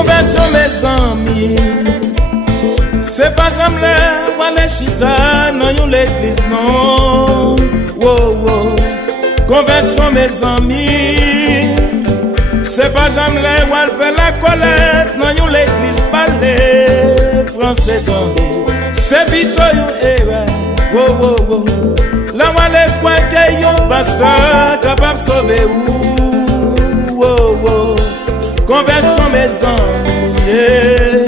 Conversion mes amis, c'est pas jamais les chita dans l'église non. Wow, wow. Conversion mes amis, c'est pas jamais faire la colette dans l'église parler français tombé. C'est vite yo wow wow wow. Là moi les quoi que yon pasteur capable sauver ou wow wow. Conversion mes amis, yeah.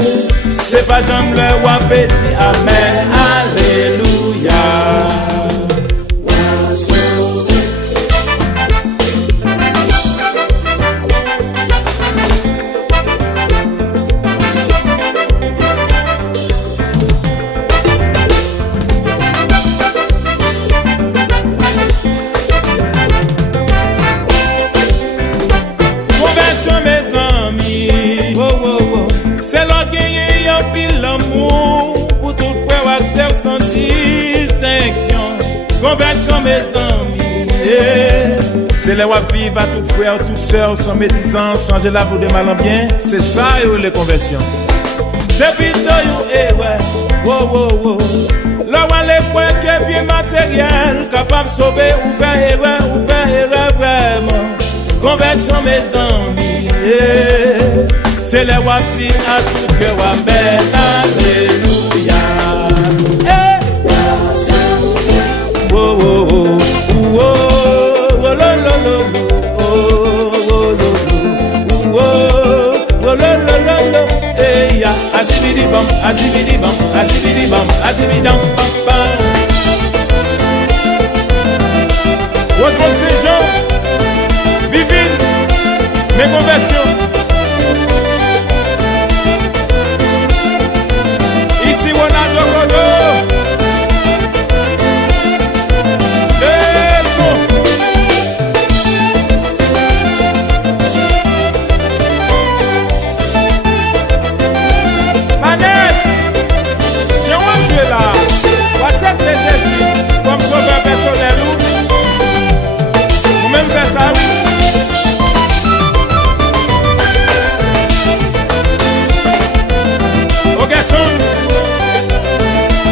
C'est pas jamais le wa petit amen alléluia. Mes amis, oh, oh, oh. C'est l'orgueil et pile l'amour pour tout frère accès sans distinction. Conversion mes amis, yeah. C'est les wap vivre à tout frère, toute sœur sans médisance, changer la vie de mal en bien. C'est ça les conversions. C'est plutôt yo ouais, oh oh oh. Là où les points qui est bien matériel, capable de sauver, ouvert erreur vraiment. Conversion mes amis, yeah. C'est les wapsi à tout que wabel, alléluia. Hey. Oh oh oh, oh oh lo lo lo, oh oh lo, oh lo lo lo, hey ya. Azibidi bam, azibidi bam, azibidi bam, azibidam bam bam. What's mon Saint-Jean? Vivine, mes conversions. Ici, on a le Kodo. Manès, j'ai un Dieu là. WhatsApp de Jésus, comme sauveur personnel. Vous-même faites ça, oui.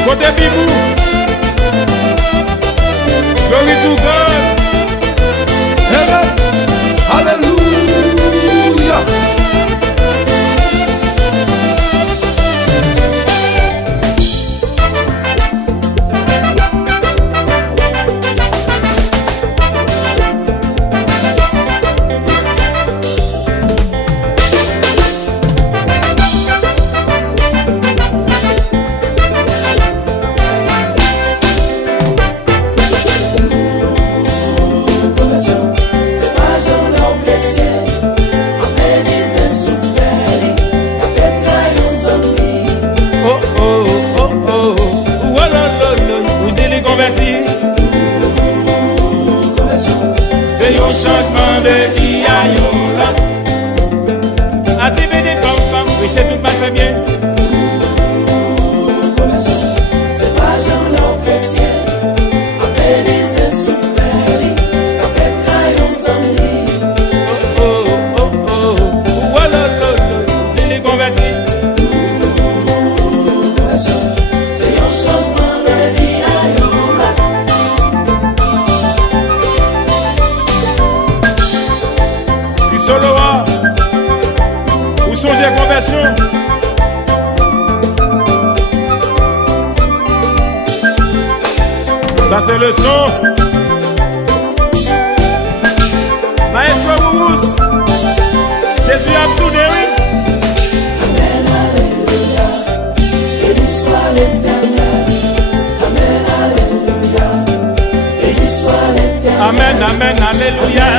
Côté Bibou, glory to God. Amen. Hallelujah. C'est un changement de vie à yon là. Azibidi bam bam, oui c'est tout pas très bien. C'est pas Jean l'homme chrétien, après les souffrir, après trahir son Oh oh oh oh, voilà lolo, dis les convertis. C'est un changement de vie à yon là. Soloa, où sont les conversions? Ça c'est le son. Maestro Boubous, Jésus a tout déri. Amen, alléluia, béni soit l'Éternel. Amen, alléluia, béni soit l'Éternel. Amen, amen, alléluia.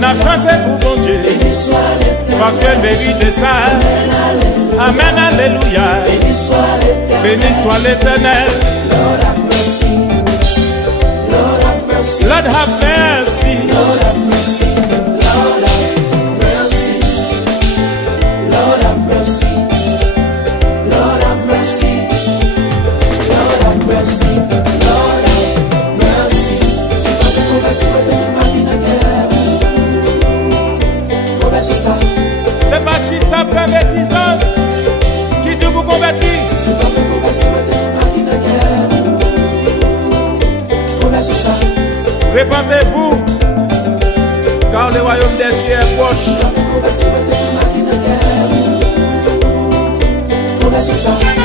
N'a chanté pour bon Dieu, parce qu'elle mérite ça. Amen, alléluia. Béni soit l'Éternel. Lord have mercy. Lord have mercy. Lord have mercy. Lord have mercy. Lord have mercy. Lord have mercy. Lord have mercy. Lord have mercy. Lord have mercy. Si tu te convertis, tu te maries dans la guerre. Conversion ça. C'est pas chita, Répentez-vous, car le royaume des cieux est proche. Conversion ça.